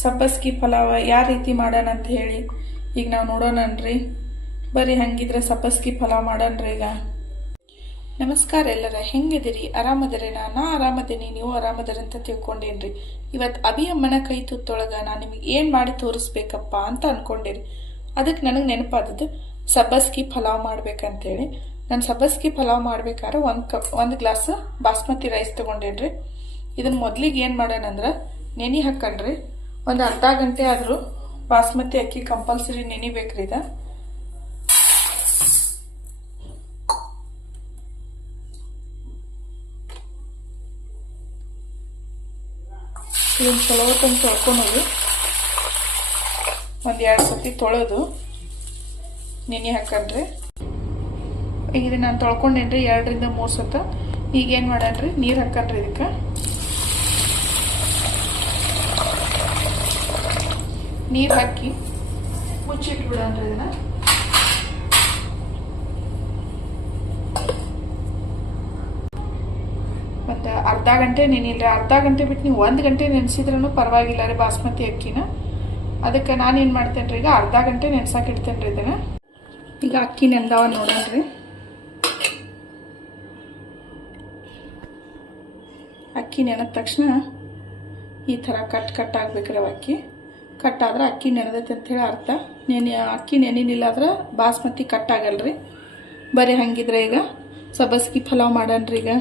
ಸಬ್ಬಸ್ಗಿ ಪಲಾವ ಯಾವ ರೀತಿ ಮಾಡೋಣ ಅಂತ ಹೇಳಿ ಈಗ ನಾವು ನೋಡೋಣನ್ರಿ. ಬರ್ರಿ ಹಂಗಿದ್ರೆ ಸಬ್ಬಸ್ಗಿ ಪಲಾವ್ ಮಾಡೋಣ್ರಿ ಈಗ. ನಮಸ್ಕಾರ ಎಲ್ಲರ, ಹೆಂಗಿದಿರಿ? ಆರಾಮದಿರೇನಾ? ನಾ ಆರಾಮದೀನಿ, ನೀವು ಆರಾಮದಿರಿ ಅಂತ ತಿಳ್ಕೊಂಡೇನ್ರಿ. ಇವತ್ತು ಅಭಿಯಮ್ಮನ ಕೈ ತುತ್ತೊಳಗ ನಾನು ನಿಮಗೆ ಏನು ಮಾಡಿ ತೋರಿಸ್ಬೇಕಪ್ಪ ಅಂತ ಅನ್ಕೊಂಡಿರಿ. ಅದಕ್ಕೆ ನನಗೆ ನೆನಪಾದದ್ದು ಸಬ್ಬಸ್ಗಿ ಪಲಾವ್ ಮಾಡ್ಬೇಕಂತೇಳಿ. ನಾನು ಸಬ್ಬಸ್ಗಿ ಪಲಾವ್ ಮಾಡ್ಬೇಕಾದ್ರೆ ಒಂದು ಗ್ಲಾಸ್ ಬಾಸ್ಮತಿ ರೈಸ್ ತೊಗೊಂಡೇನ್ರಿ. ಇದನ್ನು ಮೊದಲಿಗೆ ಏನು ಮಾಡೋಣಂದ್ರೆ ನೆನೆ ಹಾಕಣ್ರಿ. ಒಂದು ಅರ್ಧ ಗಂಟೆ ಆದರೂ ಬಾಸ್ಮತಿ ಅಕ್ಕಿ ಕಂಪಲ್ಸರಿ ನೆನಿಬೇಕ್ರಿ. ಇದನ್ನು ಚಲೋ ತಂದು ತೊಳ್ಕೊಳೋದು, ಒಂದು 2 ಸತಿ ತೊಳೆದು ನೆನೆ ಹಾಕಣ್ರಿ. ಈಗ ಇದು ನಾನು ತೊಳ್ಕೊಂಡೇನ್ರಿ 2 ರಿಂದ 3 ಸತ. ಈಗ ಏನು ಮಾಡಣ್ರಿ, ನೀರು ಹಾಕಣ್ರಿ. ಇದಕ್ಕೆ ನೀರು ಹಾಕಿ ಮುಚ್ಚಿಟ್ಬಿಡಣ್ರಿ. ಇದನ್ನ ಮತ್ತು ಅರ್ಧ ಗಂಟೆ ನೆನಿಲ್ರಿ. ಅರ್ಧ ಗಂಟೆ ಬಿಟ್ಟು ನೀವು 1 ಗಂಟೆ ನೆನೆಸಿದ್ರೂ ಪರವಾಗಿಲ್ಲ ರೀ ಬಾಸ್ಮತಿ ಅಕ್ಕಿನ. ಅದಕ್ಕೆ ನಾನೇನು ಮಾಡ್ತೇನೆ ರೀ, ಈಗ ಅರ್ಧ ಗಂಟೆ ನೆನ್ಸಾಕ ಇಡ್ತೇನೆ ರೀ ಇದನ್ನು. ಈಗ ಅಕ್ಕಿ ನೆಂದವ ನೋಡೋಣ್ರಿ. ಅಕ್ಕಿ ನೆನೆದ ತಕ್ಷಣ ಈ ಥರ ಕಟ್ ಆಗ್ಬೇಕ್ರಿ. ಅಕ್ಕಿ ಕಟ್ ಆದ್ರೆ ಅಕ್ಕಿ ನೆನೆದೈತೆ ಅಂಥೇಳಿ ಅರ್ಥ. ಅಕ್ಕಿ ನೆನಿಲಿಲ್ಲ ಆದ್ರೆ ಬಾಸ್ಮತಿ ಕಟ್ ಆಗಲ್ರಿ. ಬರೀ ಹಂಗಿದ್ರೆ ಈಗ ಸಬ್ಬಸ್ಗಿ ಪಲಾವ್ ಮಾಡೋಣ್ರಿ. ಈಗ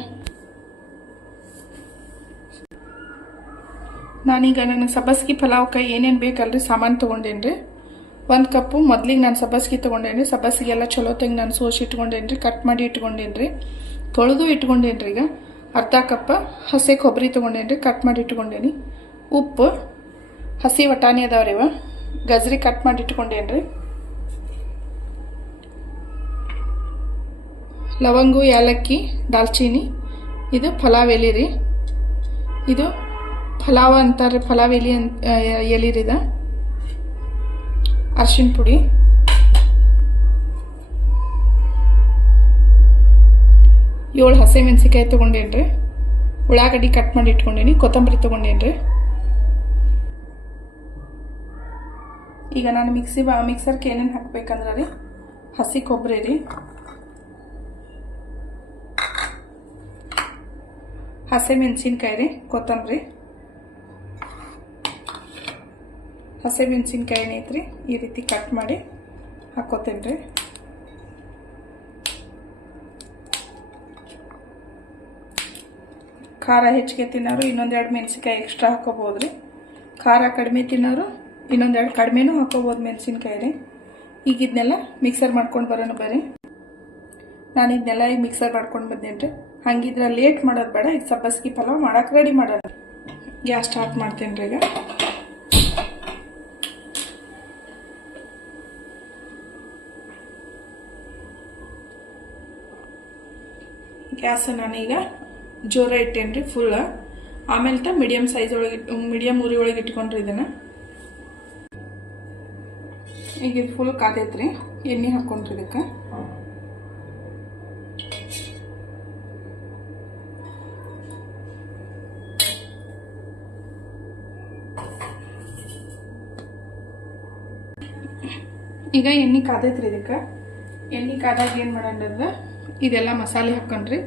ನಾನೀಗ ನನಗೆ ಸಬ್ಬಸ್ಗಿ ಪಲಾವ್ಕಾಯಿ ಏನೇನು ಬೇಕಲ್ರಿ ಸಾಮಾನು ತೊಗೊಂಡೇನ್ರಿ. 1 ಕಪ್ಪು ಮೊದಲಿಗೆ ನಾನು ಸಬ್ಬಸ್ಗಿ ತೊಗೊಂಡೇನ್ರಿ. ಸಬ್ಬಸ್ಗೆಲ್ಲ ಚಲೋ ತಂಗಿ ನಾನು ಸೋಸಿ ಇಟ್ಕೊಂಡೇನ್ರಿ. ಕಟ್ ಮಾಡಿ ಇಟ್ಕೊಂಡೇನ್ರಿ, ತೊಳೆದು ಇಟ್ಕೊಂಡೇನ್ರಿ. ಈಗ ಅರ್ಧ ಕಪ್ ಹಸಿ ಕೊಬ್ಬರಿ ತೊಗೊಂಡೇನ್ರಿ, ಕಟ್ ಮಾಡಿ ಇಟ್ಕೊಂಡೇನಿ. ಉಪ್ಪು, ಹಸಿ ವಟಾಣಿ ಅದಾವ್ರಿ ಇವ, ಗಜ್ರಿ ಕಟ್ ಮಾಡಿ ಇಟ್ಕೊಂಡೇನ್ರಿ. ಲವಂಗು, ಏಲಕ್ಕಿ, ದಾಲ್ಚೀನಿ. ಇದು ಪಲಾವ್ ಎಲೆ ರೀ. ಇದು ಪಲಾವ್ ಅಂತಾರೆ, ಪಲಾವ್ ಎಲೆ ಎಲಿರಿದ. ಅರ್ಶಿನ ಪುಡಿ, ಏಳು ಹಸಿಮೆಣಸಿಕಾಯಿ ತೊಗೊಂಡೇನ್ರಿ. ಉಳ್ಳಾಗಡ್ಡಿ ಕಟ್ ಮಾಡಿ ಇಟ್ಕೊಂಡೇನಿ. ಕೊತ್ತಂಬರಿ ತೊಗೊಂಡೇನ್ರಿ. ಈಗ ನಾನು ಮಿಕ್ಸರ್ಗೆ ಏನೇನು ಹಾಕ್ಬೇಕಂದ್ರೆ ರೀ, ಹಸಿ ಕೊಬ್ಬರಿ ರೀ, ಹಸಿಮೆಣಸಿನ್ಕಾಯಿ ರೀ, ಕೊತ್ತಂಬರಿ, ಹಸಿಮೆಣಸಿನ್ಕಾಯಿ ಏನೈತ್ರಿ ಈ ರೀತಿ ಕಟ್ ಮಾಡಿ ಹಾಕ್ಕೋತೇನೆ ರೀ. ಖಾರ ಹೆಚ್ಚಿಗೆ ತಿನ್ನೋರು ಇನ್ನೊಂದೆರಡು ಮೆಣಸಿನ್ಕಾಯಿ ಎಕ್ಸ್ಟ್ರಾ ಹಾಕೋಬೋದು ರೀ. ಖಾರ ಕಡಿಮೆ ತಿನ್ನೋರು ಇನ್ನೊಂದೆರಡು ಕಡಿಮೆನೂ ಹಾಕೋಬೋದು ಮೆಣಸಿನ್ಕಾಯಿ ರೀ. ಈಗ ಇದನ್ನೆಲ್ಲ ಮಿಕ್ಸರ್ ಮಾಡ್ಕೊಂಡು ಬರೋಣ ಬರ್ರಿ. ನಾನು ಇದನ್ನೆಲ್ಲ ಈಗ ಮಿಕ್ಸರ್ ಮಾಡ್ಕೊಂಡು ಬಂದೇನೆ ರೀ. ಹಂಗಿದ್ರೆ ಲೇಟ್ ಮಾಡೋದು ಬೇಡ. ಈಗ ಸಬ್ಬಸ್ಗಿ ಪಲಾವ್ ಮಾಡೋಕೆ ರೆಡಿ ಮಾಡೋಣ. ಗ್ಯಾಸ್ ಸ್ಟಾರ್ಟ್ ಮಾಡ್ತೇನೆ ರೀ. ಈಗ ಗ್ಯಾಸ್ ನಾನೀಗ ಜೋರ ಇಟ್ಟೇನೆ ರೀ ಫುಲ್. ಆಮೇಲೆ ಮೀಡಿಯಮ್ ಸೈಜ್ ಒಳಗೆ, ಮೀಡಿಯಮ್ ಉರಿ ಒಳಗೆ ಇಟ್ಕೊಂಡ್ರಿ ಇದನ್ನು. ಈಗ ಇದು ಫುಲ್ ಕಾದೈತ್ರಿ. ಎಣ್ಣೆ ಹಾಕ್ಕೊಂಡ್ರಿ ಇದಕ್ಕೆ. ಈಗ ಎಣ್ಣೆ ಕಾದೈತ್ರಿ. ಇದಕ್ಕೆ ಎಣ್ಣೆ ಕಾದಾಗ ಏನು ಮಾಡೋಣ, ಇದೆಲ್ಲ ಮಸಾಲೆ ಹಾಕೊಂಡ್ರಿ.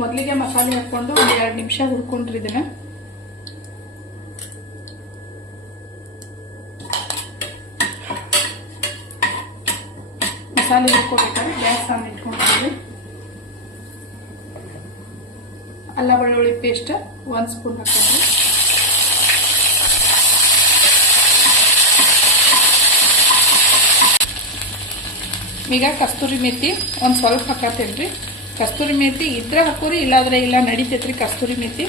ಮೊದಲಿಗೆ ಮಸಾಲೆ ಹಾಕ್ಕೊಂಡು ಒಂದು 2 ನಿಮಿಷ ಹುರ್ಕೊಂಡ್ರಿ ಇದನ್ನ. ಮಸಾಲೆ ಹುರ್ಕೋಬೇಕಾದ್ರೆ ಗ್ಯಾಸ್ ಆನ್ ಇಟ್ಕೊಂಡ್ರಿ. ಅಲ್ಲ ಬೆಳ್ಳುಳ್ಳಿ ಪೇಸ್ಟ್ 1 ಸ್ಪೂನ್ ಹಾಕೊಂಡ್ರಿ. ಈಗ ಕಸ್ತೂರಿ ಮೆಥಿ ಒಂದು ಸ್ವಲ್ಪ ಹಾಕತ್ತೇನ್ರಿ. ಕಸ್ತೂರಿ ಮೆಥಿ ಇದ್ರೆ ಹಾಕೋರಿ, ಇಲ್ಲಾದ್ರೆ ಇಲ್ಲ, ನಡಿತೈತ್ರಿ ಕಸ್ತೂರಿ ಮೆಥಿ.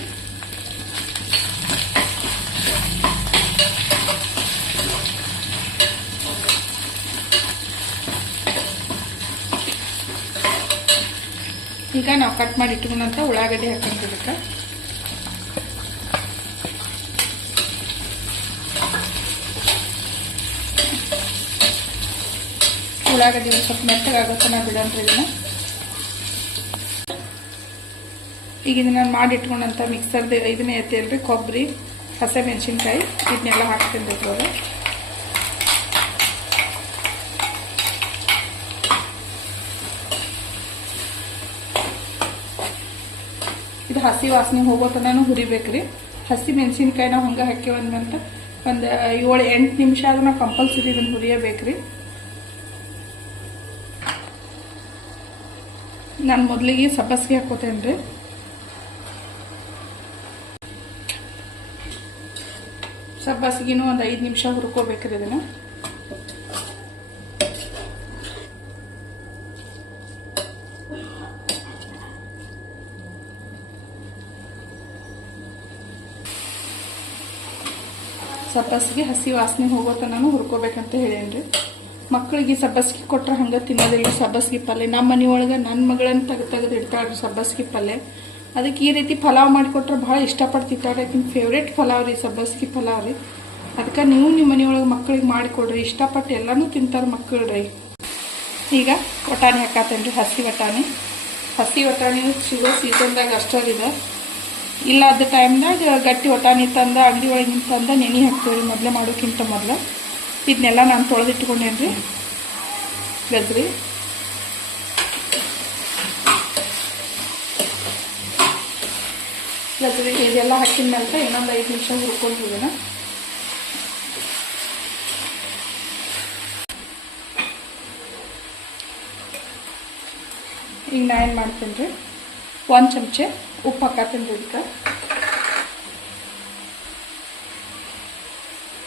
ಈಗ ನಾವು ಕಟ್ ಮಾಡಿ ಇಟ್ಕೊಂಡಂತ ಉಳ್ಳಾಗಡ್ಡಿ ಹಾಕೊಂಡ್ಬಿಡಕ್ಕೆ. ಉಳ್ಳಾಗಡ್ಡಿ ಒಂದು ಸ್ವಲ್ಪ ಮೆತ್ತಗಾಗುತ್ತೆ, ನಾ ಬಿಡೋಣ್ರಿ ಇದನ್ನ. ಈಗ ಇದನ್ನ ನಾನು ಮಾಡಿ ಇಟ್ಕೊಂಡಂತ ಮಿಕ್ಸರ್ದು ಇದನ್ನೇ ಐತಿ ಅಲ್ರಿ, ಕೊಬ್ಬರಿ ಹಸಿಮೆಣಸಿನ್ಕಾಯಿ ಇದನ್ನೆಲ್ಲ ಹಾಕ್ತೀನಿ ಇವಾಗ. ಇದು ಹಸಿ ವಾಸನೆ ಹೋಗೋ ತನಕ ಹುರಿಬೇಕ್ರಿ. ಹಸಿ ಮೆಣಸಿನ್ಕಾಯಿ ನಾವು ಹಂಗೆ ಹಾಕಿವಂತ ಒಂದು 7-8 ನಿಮಿಷ ಆದ್ರೂ ನಾವು ಕಂಪಲ್ಸರಿ ಇದನ್ನು ಹುರಿಯಬೇಕ್ರಿ. ನಾನು ಮೊದಲಿಗೆ ಸಬ್ಬಸಿಗೆ ಹಾಕೋತೇನೆ ರೀ. ಸಬ್ಬಸಿಗೆನೂ ಒಂದು 5 ನಿಮಿಷ ಹುರ್ಕೋಬೇಕ್ರಿ ಇದನ್ನು. ಸಬ್ಬಸಿಗೆ ಹಸಿ ವಾಸನೆ ಹೋಗೋ ತನಕ ಹುರ್ಕೋಬೇಕಂತ ಹೇಳೇನ್ರಿ. ಮಕ್ಕಳಿಗೆ ಸಬ್ಬಸಿಗೆ ಕೊಟ್ರೆ ಹಂಗೆ ತಿನ್ನೋದಿಲ್ಲ. ಸಬ್ಬಸಿಗೆ ಪಲ್ಯ ನಮ್ಮ ಮನೆಯೊಳಗೆ ನನ್ನ ಮಗಳನ್ನ ತೆಗೆದು ಇಡ್ತಾಳ್ರಿ ಸಬ್ಬಸಿಗೆ ಪಲ್ಯ. ಅದಕ್ಕೆ ಈ ರೀತಿ ಪಲಾವ್ ಮಾಡಿಕೊಟ್ರೆ ಭಾಳ ಇಷ್ಟಪಡ್ತಿರ್ತಾರೆ. ಆಕಿನ ಫೇವ್ರೇಟ್ ಪಲಾವ್ ರೀ ಸಬ್ಬಸಿಗೆ ಪಲಾವ್ ರೀ. ಅದಕ್ಕೆ ನೀವು ನಿಮ್ಮ ಮನೆಯೊಳಗೆ ಮಕ್ಕಳಿಗೆ ಮಾಡಿಕೊಡ್ರಿ, ಇಷ್ಟಪಟ್ಟು ಎಲ್ಲನೂ ತಿಂತಾರೆ ಮಕ್ಕಳು ರೀ. ಈಗ ವಟಾಣಿ ಹಾಕತ್ತೇನೆ ರೀ, ಹಸಿ ವಟಾಣಿ. ಹಸಿ ವಟಾಣಿ ಸಿಗೋ ಸೀಸನ್ದಾಗ ಅಷ್ಟೇ ಇದೆ. ಇಲ್ಲ ಅದ ಟೈಮ್ದಾಗ ಗಟ್ಟಿ ವಟಾಣಿ ತಂದ ಅಂಗಡಿ ಒಳಗಿನ ತಂದ ನೆನೆ ಹಾಕ್ತೀವಿ ರೀ ಮೊದಲೇ ಮಾಡೋಕ್ಕಿಂತ ಮೊದಲು. ಇದನ್ನೆಲ್ಲ ನಾನು ತೊಳೆದಿಟ್ಕೊಂಡೇನಿ ರೀ. ಗಜ್ರಿ ಇದೆಲ್ಲ ಹಾಕಿದ ಮೇಲೆ ಇನ್ನೊಂದು 5 ನಿಮಿಷ ಹುರ್ಕೊಂಡು ಹೋಗೋಣ. ಈಗ ನಾ ಏನು ಮಾಡ್ತೀನಿ ರೀ, 1 ಚಮಚೆ ಉಪ್ಪು ಹಾಕತ್ತೀನಿ ರೀ. ಇದಕ್ಕೆ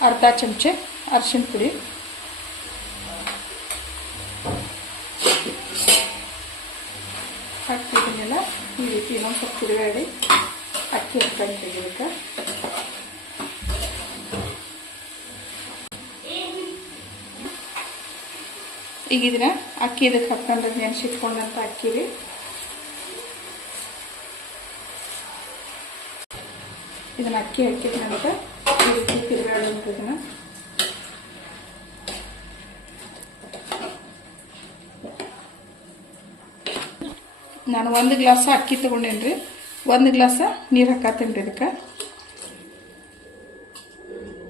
ಅರ್ಧ ಚಮಚೆ ಅರಿಶಿನ ಪುಡಿ, ಹಾಕ್ತಿದ್ದೀನೆಲ್ಲ ಈ ರೀತಿ ಇನ್ನೊಂದು ಸ್ವಲ್ಪ ತಿರುಗಾಡಿ ಅಕ್ಕಿ ಹಾಕ್ತೀನಿ ಇದಕ್ಕೆ. ಈಗ ಇದನ್ನ ಅಕ್ಕಿ ಇದಕ್ಕೆ ಹಾಕ್ಕೊಂಡ್ರೆ ನೆನೆಸಿಟ್ಕೊಂಡಂತ ಅಕ್ಕಿ ರೀ. ಇದನ್ನ ಅಕ್ಕಿ ಹಾಕಿದ ನಂತರ ಈ ರೀತಿ ತಿರುಗಾಡೋದು. ಇದನ್ನ ನಾನು 1 ಗ್ಲಾಸ್ ಅಕ್ಕಿ ತಗೊಂಡೇನಿ ರೀ. 1 ಗ್ಲಾಸ್ ನೀರು ಹಾಕತ್ತೇನೆ ರೀ ಇದಕ್ಕೆ.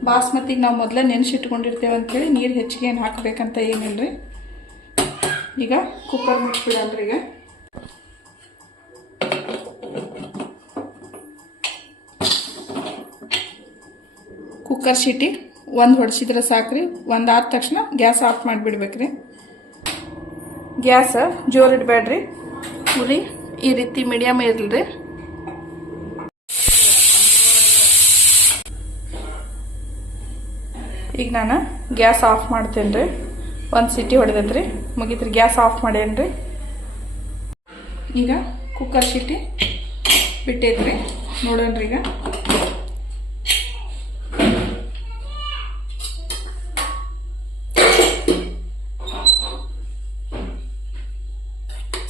ಬಾಸ್ಮತಿಗೆ ನಾವು ಮೊದಲೇ ನೆನೆಸಿಟ್ಕೊಂಡಿರ್ತೇವೆ ಅಂಥೇಳಿ ನೀರು ಹೆಚ್ಚಿಗೆ ಏನು ಹಾಕಬೇಕಂತ ಏನಿಲ್ಲ ರೀ. ಈಗ ಕುಕ್ಕರ್ ಮುಚ್ಚಿಬಿಡಲ್ರಿ. ಈಗ ಕುಕ್ಕರ್ ಶೀಟಿ 1 ಹೊಡೆಸಿದ್ರೆ ಸಾಕ್ರಿ. 1 ಆದ ತಕ್ಷಣ ಗ್ಯಾಸ್ ಆಫ್ ಮಾಡಿಬಿಡ್ಬೇಕ್ರಿ. ಗ್ಯಾಸ್ ಜೋರು ಇಡಬೇಡ್ರಿ, ಉರಿ ಈ ರೀತಿ ಮೀಡಿಯಮ್ ಇರಲ್ರಿ. ಈಗ ನಾನು ಗ್ಯಾಸ್ ಆಫ್ ಮಾಡ್ತೇನೆ ರೀ. 1 ಸೀಟಿ ಹೊಡೆದೈತ್ರಿ, ಮುಗೀತ್ರಿ. ಗ್ಯಾಸ್ ಆಫ್ ಮಾಡೇನ್ರಿ. ಈಗ ಕುಕ್ಕರ್ ಶೀಟಿ ಬಿಟ್ಟೈತ್ರಿ, ನೋಡೋಣ್ರಿ. ಈಗ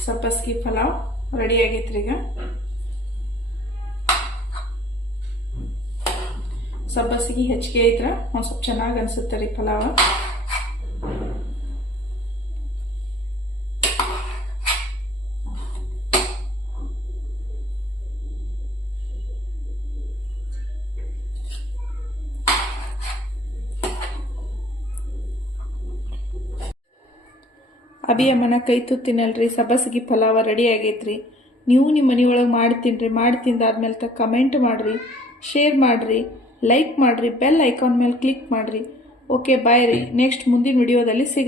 ಸಬ್ಬಸಿಗೆ ಪಲಾವ್ ರೆಡಿ ಆಗೈತ್ರಿ. ಈಗ ಸಬ್ಬಸಿಗೆ ಹೆಚ್ಚಿಗೆ ಐತ್ರ ಒಂದು ಸ್ವಲ್ಪ ಚೆನ್ನಾಗಿ ಅನ್ಸುತ್ತೆ ರೀ ಪಲಾವ್. ಅಮ್ಮನ ಕೈ ತುತ್ತಿನಲ್ರಿ ಸಬ್ಬಸಿಗೆ ಪಲಾವ ರೆಡಿ ಆಗೈತ್ರಿ. ನೀವು ನಿಮ್ಮ ಮನೆಯೊಳಗೆ ಮಾಡಿ ತಿಂದಾದ್ಮೇಲೆ ಕಮೆಂಟ್ ಮಾಡಿರಿ, ಶೇರ್ ಮಾಡಿರಿ, ಲೈಕ್ ಮಾಡಿರಿ, ಬೆಲ್ ಐಕಾನ್ ಮೇಲೆ ಕ್ಲಿಕ್ ಮಾಡಿರಿ. ಓಕೆ, ಬಾಯ್ ರೀ. ನೆಕ್ಸ್ಟ್ ಮುಂದಿನ ವಿಡಿಯೋದಲ್ಲಿ ಸಿಗ